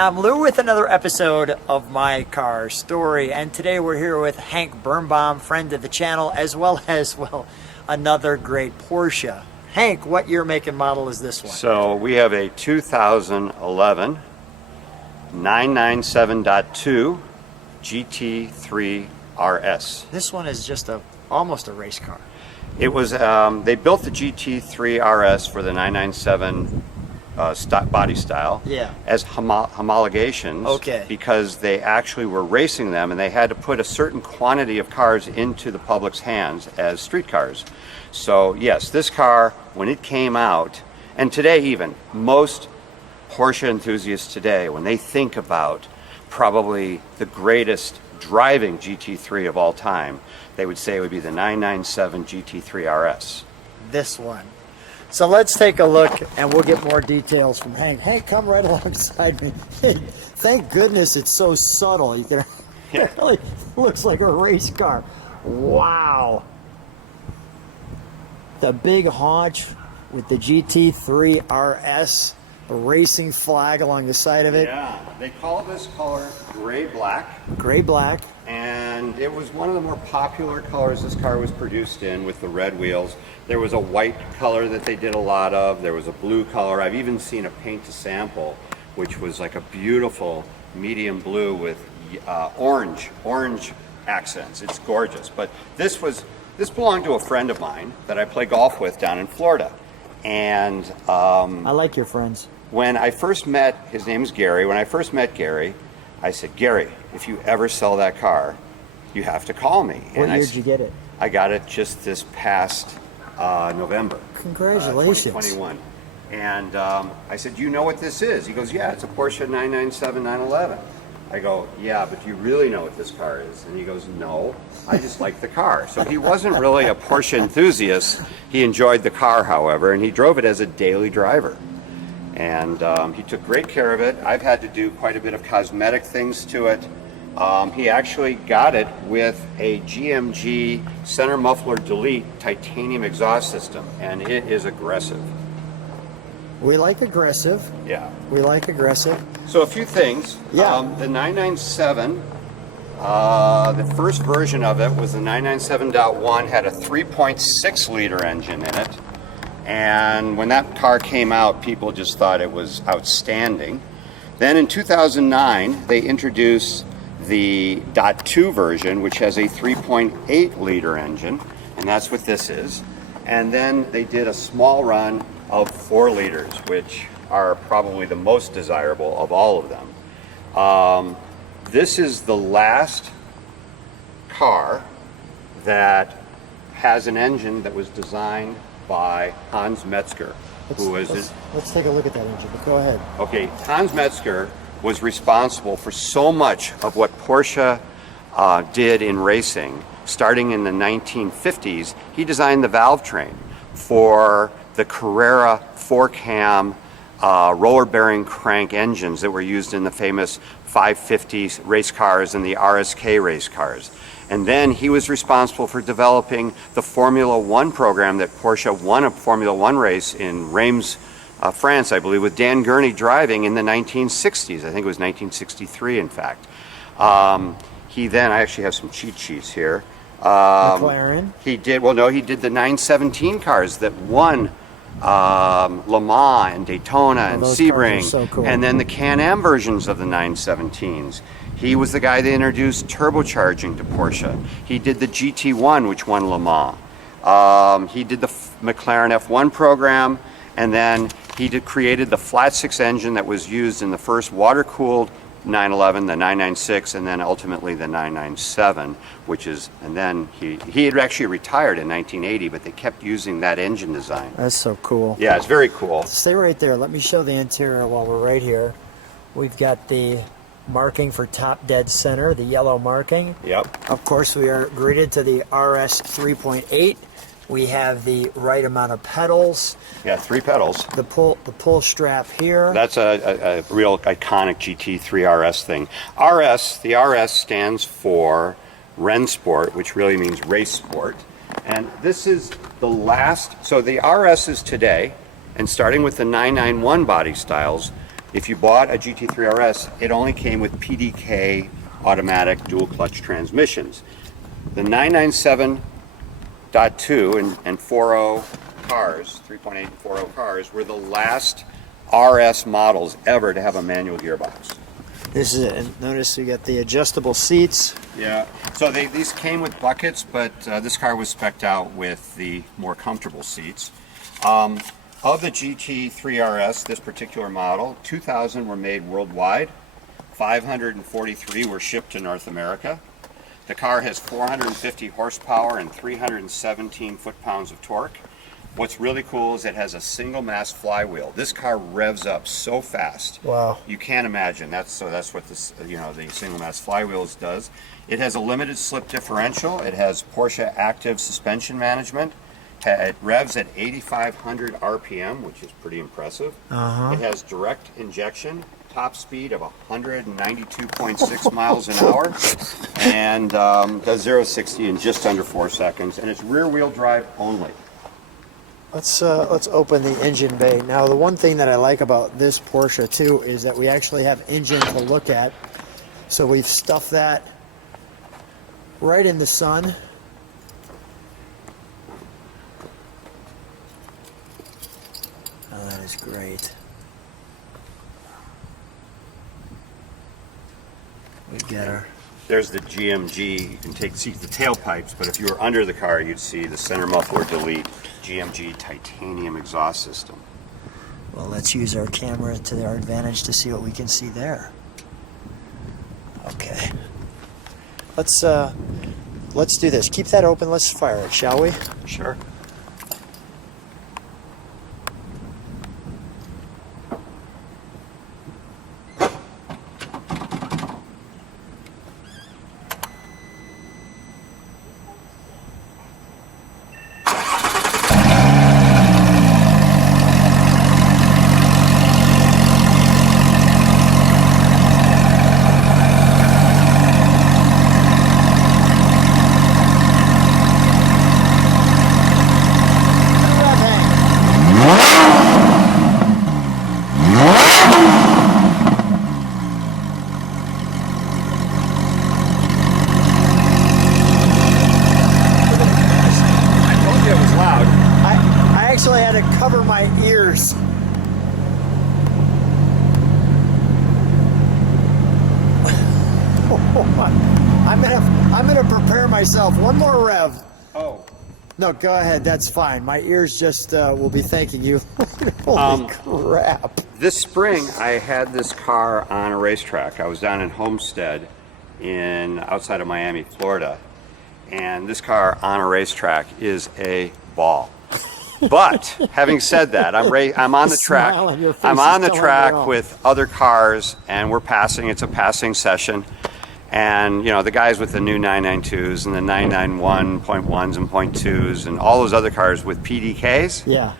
I'm Lou with another episode of My Car Story, and today we're here with Hank Bernbaum, friend of the channel, as well as, well, another great Porsche. Hank, what year, make, and model is this one? So we have a 2011 997.2 GT3 RS. This one is just almost a race car. It was, they built the GT3 RS for the 997 body style, yeah, as homologations, okay, because they actually were racing them and they had to put a certain quantity of cars into the public's hands as street cars. So yes, this car, when it came out, and today even, most Porsche enthusiasts today, when they think about probably the greatest driving GT3 of all time, they would say it would be the 997 GT3 RS. This one. So let's take a look and we'll get more details from Hank. Hank, come right alongside me. Thank goodness it's so subtle. You can, it really looks like a race car. Wow. The big haunch with the GT3 RS, a racing flag along the side of it. Yeah, they call this color gray black. Gray black. And it was one of the more popular colors this car was produced in, with the red wheels. There was a white color that they did a lot of. There was a blue color. I've even seen a paint to sample, which was like a beautiful medium blue with orange accents. It's gorgeous. But this belonged to a friend of mine that I play golf with down in Florida. And I like your friends. When I first met, his name is Gary. When I first met Gary, I said, Gary, if you ever sell that car, you have to call me. What year did you get it? I got it just this past November. Congratulations. 2021. And I said, you know what this is? He goes, yeah, it's a Porsche 997 911. I go, yeah, but do you really know what this car is? And he goes, no, I just like the car. So he wasn't really a Porsche enthusiast. He enjoyed the car, however, and he drove it as a daily driver. And he took great care of it. I've had to do quite a bit of cosmetic things to it. He actually got it with a GMG center muffler delete titanium exhaust system, and it is aggressive. We like aggressive. Yeah. We like aggressive. So a few things. Yeah. The 997, the first version of it was the 997.1, had a 3.6 liter engine in it. And when that car came out, people just thought it was outstanding. Then in 2009, they introduced the .2 version, which has a 3.8 liter engine, and that's what this is. And then they did a small run of 4 liters, which are probably the most desirable of all of them. This is the last car that has an engine that was designed by Hans Metzger, Let's take a look at that engine, but go ahead. Okay, Hans Metzger was responsible for so much of what Porsche did in racing. Starting in the 1950s, he designed the valve train for the Carrera 4-cam roller bearing crank engines that were used in the famous 550 race cars and the RSK race cars. And then he was responsible for developing the Formula One program that Porsche won a Formula One race in Reims, France, I believe, with Dan Gurney driving in the 1960s. I think it was 1963, in fact. He then, I actually have some cheat sheets here. McLaren? He did the 917 cars that won Le Mans and Daytona and Sebring, so cool. And then the Can-Am versions of the 917s. He was the guy that introduced turbocharging to Porsche. He did the GT1, which won Le Mans. He did the McLaren F1 program, and then he created the flat six engine that was used in the first water-cooled 911, the 996, and then ultimately the 997, and then he had actually retired in 1980, but they kept using that engine design. That's so cool. Yeah, it's very cool. Stay right there. Let me show the interior while we're right here. We've got the marking for top dead center, the yellow marking. Yep. Of course, we are greeted to the RS 3.8 We have the right amount of pedals. Yeah, 3 pedals. The pull strap here. That's a real iconic GT3 RS thing. The RS stands for Rennsport, which really means race sport. And this is the last, so the RSs today, and starting with the 991 body styles, if you bought a GT3 RS, it only came with PDK automatic dual clutch transmissions. The 997.2 and 4.0 cars, 3.8 and 4.0 cars, were the last RS models ever to have a manual gearbox. This is it. And notice you got the adjustable seats. Yeah, so these came with buckets, but this car was spec'd out with the more comfortable seats. Of the GT3 RS, this particular model, 2,000 were made worldwide, 543 were shipped to North America. The car has 450 horsepower and 317 foot-pounds of torque. What's really cool is it has a single mass flywheel. This car revs up so fast. Wow. You can't imagine. That's what this, the single mass flywheels does. It has a limited slip differential. It has Porsche active suspension management. It revs at 8,500 RPM, which is pretty impressive. It has direct injection, top speed of 192.6 miles an hour, and does 0-60 in just under 4 seconds. And it's rear-wheel drive only. Let's open the engine bay. Now, the one thing that I like about this Porsche too is that we actually have engine to look at. So we've stuffed that right in the sun. Oh, that is great. We get her. There's the GMG. You can see the tailpipes, but if you were under the car, you'd see the center muffler delete GMG titanium exhaust system. Well, let's use our camera to our advantage to see what we can see there. Okay. Let's do this. Keep that open. Let's fire it, shall we? Sure. Actually had to cover my ears. I'm gonna prepare myself. One more rev. Oh. No, go ahead. That's fine. My ears just will be thanking you. Holy crap. This spring, I had this car on a racetrack. I was down in Homestead outside of Miami, Florida. And this car on a racetrack is a ball. But having said that, I'm on the track. I'm on the track with other cars, and we're passing. It's a passing session, and the guys with the new 992s and the 991.1s and .2s and all those other cars with PDKs. Yeah.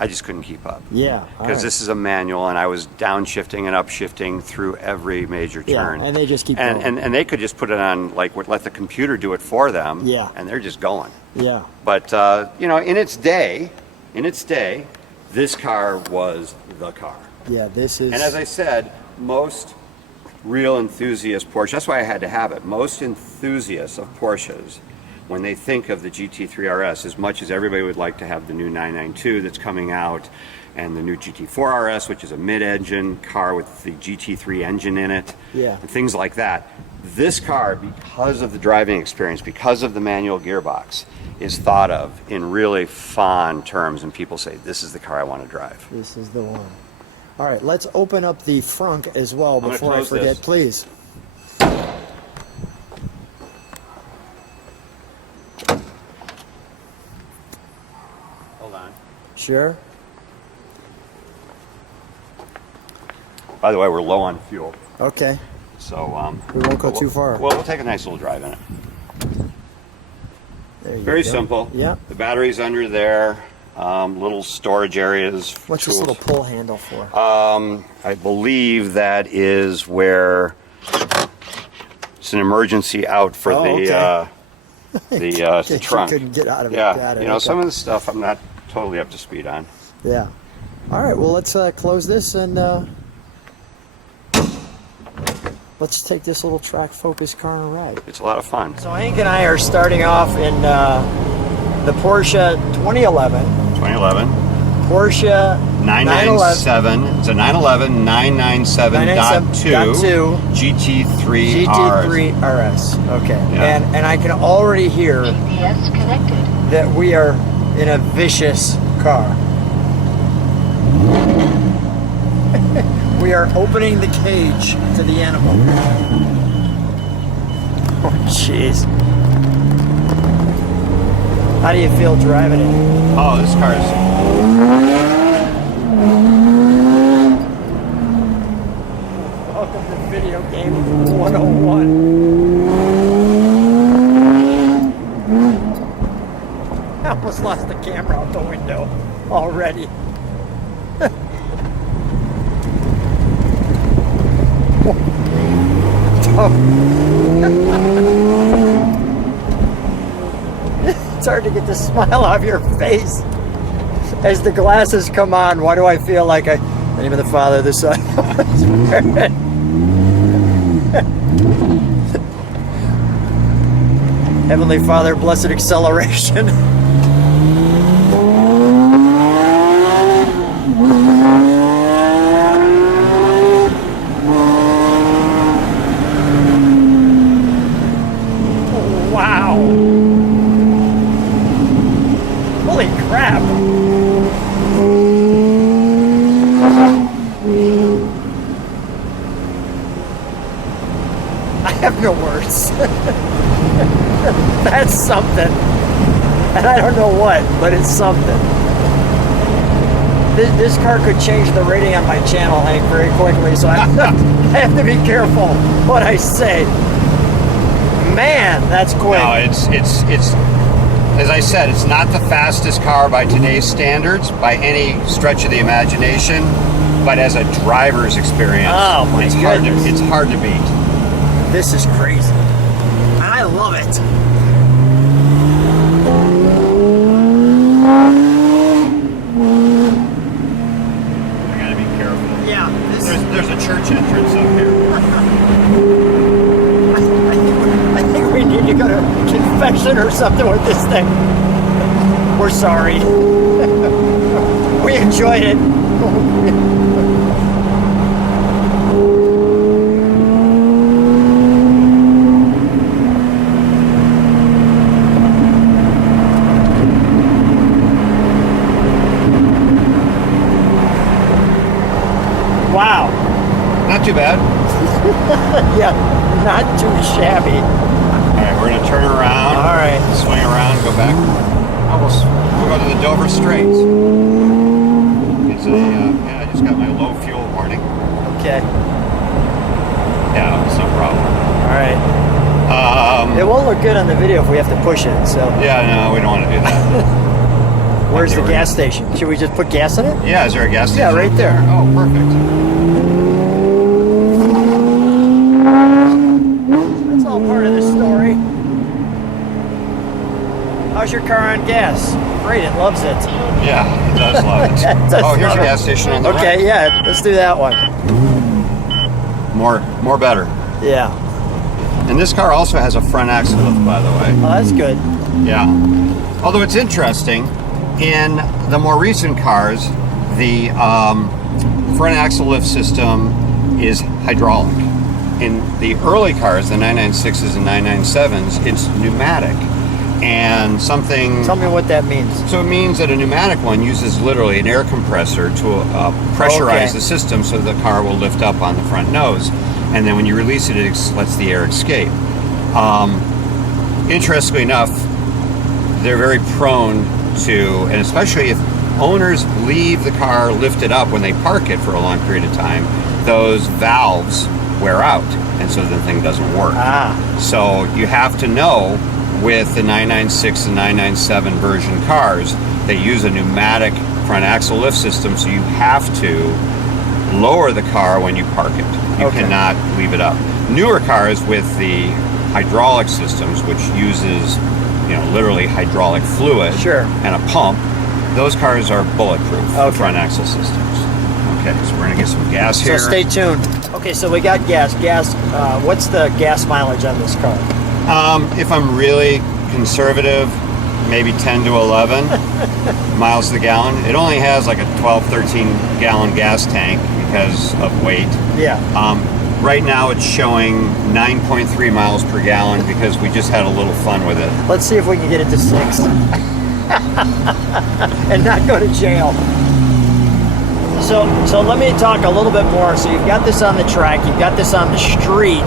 I just couldn't keep up. Yeah. Because this is a manual, and I was downshifting and upshifting through every major turn. Yeah, and they just keep going. And they could just put it on, let the computer do it for them. Yeah. And they're just going. Yeah. But, in its day, this car was the car. Yeah, this is... And as I said, most real enthusiast Porsche, that's why I had to have it, most enthusiasts of Porsches, when they think of the GT3 RS, as much as everybody would like to have the new 992 that's coming out, and the new GT4 RS, which is a mid-engine car with the GT3 engine in it, yeah, and things like that, this car, because of the driving experience, because of the manual gearbox, is thought of in really fond terms, and people say, this is the car I want to drive. This is the one. All right, let's open up the frunk as well before I forget, please. Hold on. Sure. By the way, we're low on fuel. Okay. So we won't go too far. Well, we'll take a nice little drive in it. There you Very go. simple. Yeah. The battery's under there. Little storage areas. What's this little pull handle for? I believe that is where it's an emergency out for the trunk. You couldn't get out of it. Yeah, Got it. you know, Okay. some of the stuff I'm not totally up to speed on. Yeah. All right. Well, let's close this and let's take this little track focus car on a ride. It's a lot of fun. So Hank and I are starting off in the Porsche 2011. 2011. Porsche 997. It's a 911 997.2 GT3 GT3 RS. Okay. Yeah. And I can already hear GPS connected. that we are in a vicious car. We are opening the cage to the animal. Oh, jeez. How do you feel driving it? Oh, this car is. Welcome to Video Game 101. I almost lost the camera out the window already. It's hard to get the smile off your face as the glasses come on. Why do I feel like in the name of the Father, the Son, and the Spirit? Heavenly Father, blessed acceleration. Wow. Holy crap. I have no words. That's something. And I don't know what, but it's something. This car could change the rating on my channel, Hank, very quickly, so I have to be careful what I say. Man, that's quick. No, it's as I said, it's not the fastest car by today's standards by any stretch of the imagination, but as a driver's experience, Oh, my goodness. It's hard to beat. This is crazy. I love it. I gotta be careful. Yeah, There's a church entrance up here. I think we need to go to confession or something with this thing. We're sorry. We enjoyed it. Wow. Not too bad. Yeah, not too shabby. All right, we're gonna turn around. All right. Swing around, go back. Almost. We'll go to the Dover Straits. It's a. I just got my low fuel warning. Okay. Yeah, it's no problem. All right. It won't look good on the video if we have to push it, so. Yeah, no, we don't want to do that. Where's the Okay, gas station? Should we just put gas in it? Yeah, is there a gas station? Yeah, right there. Oh, perfect. That's all part of the story. How's your car on gas? Great, it loves it. Yeah, it does love it. It does Oh, here's a love gas it. station on the right. Okay, yeah, let's do that one. More better. Yeah. And this car also has a front axle lift, by the way. Oh, that's good. Yeah. Although it's interesting, in the more recent cars, the front axle lift system is hydraulic. In the early cars, the 996s and 997s, it's pneumatic. And something... Tell me what that means. So it means that a pneumatic one uses literally an air compressor to pressurize Okay. the system so the car will lift up on the front nose. And then when you release it, it lets the air escape. Interestingly enough, they're very prone to, and especially if owners leave the car lifted up when they park it for a long period of time, those valves wear out, and so the thing doesn't work. Ah. So you have to know with the 996 and 997 version cars, they use a pneumatic front axle lift system, so you have to lower the car when you park it. You cannot leave it up. Newer cars with the hydraulic systems, which uses, you know, literally hydraulic fluid and a pump, those cars are bulletproof front axle systems. Okay, so we're gonna get some gas here. So stay tuned. Okay, so we got gas. What's the gas mileage on this car? If I'm really conservative, maybe 10 to 11 miles to the gallon. It only has like a 12, 13 gallon gas tank because of weight. Yeah. Right now it's showing 9.3 miles per gallon because we just had a little fun with it. Let's see if we can get it to 6 and not go to jail. So let me talk a little bit more. So you've got this on the track, you've got this on the street.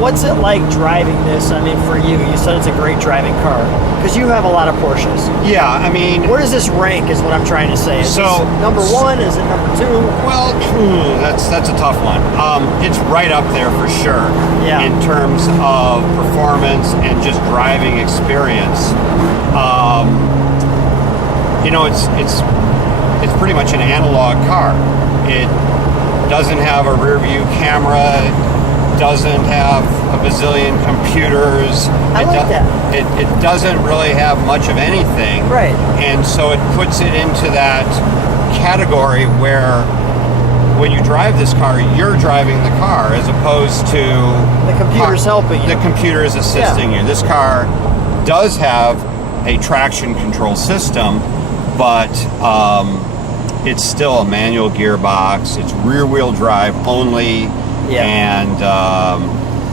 What's it like driving this? I mean, for you, you said it's a great driving car because you have a lot of Porsches. Yeah, I mean, where does this rank? Is what I'm trying to say. Is this number 1? Is it number 2? Well, that's a tough one. It's right up there for sure. Yeah. In terms of performance and just driving experience. You know, it's pretty much an analog car. It doesn't have a rear view camera. Doesn't have a bazillion computers. It doesn't really have much of anything. Right. And so it puts it into that category where when you drive this car, you're driving the car as opposed to the computer's helping you. The computer is assisting you. This car does have a traction control system, but it's still a manual gearbox. It's rear wheel drive only. Yeah. And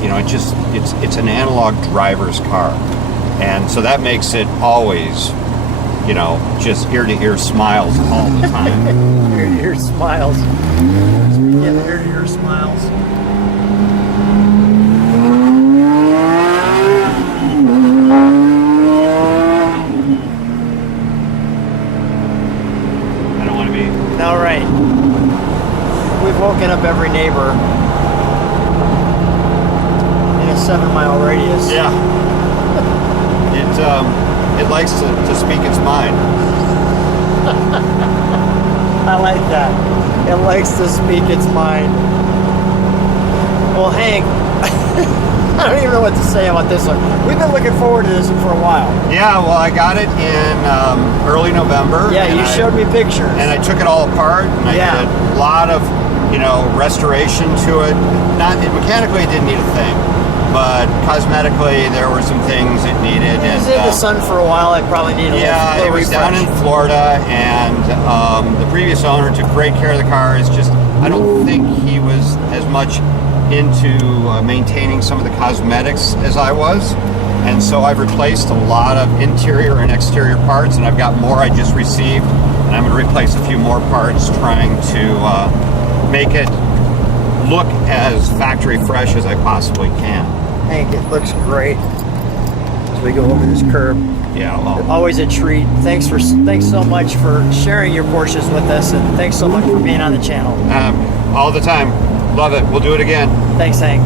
you know, it's an analog driver's car, and so that makes it always, you know, just ear to ear smiles all the time. Ear to ear smiles. Yeah, ear to ear smiles. I don't want to be. All right. We've woken up every neighbor. 7-mile radius. Yeah. It likes to speak its mind. I like that. It likes to speak its mind. Well, Hank, I don't even know what to say about this one. We've been looking forward to this one for a while. Yeah, well, I got it in early November. Yeah, you showed me pictures. And I took it all apart, and I did a lot of, you know, restoration to it. Mechanically, it didn't need a thing. But cosmetically, there were some things it needed. It was in the sun for a while. It probably needed a little it was refresh. down in Florida, and the previous owner took great care of the car. It's just, I don't think he was as much into maintaining some of the cosmetics as I was. And so I've replaced a lot of interior and exterior parts, and I've got more I just received. And I'm going to replace a few more parts, trying to make it look as factory fresh as I possibly can. Hank, it looks great as we go over this curb. Yeah, well, always a treat. Thanks so much for sharing your Porsches with us, and thanks so much for being on the channel. all the time. Love it. We'll do it again. Thanks, Hank.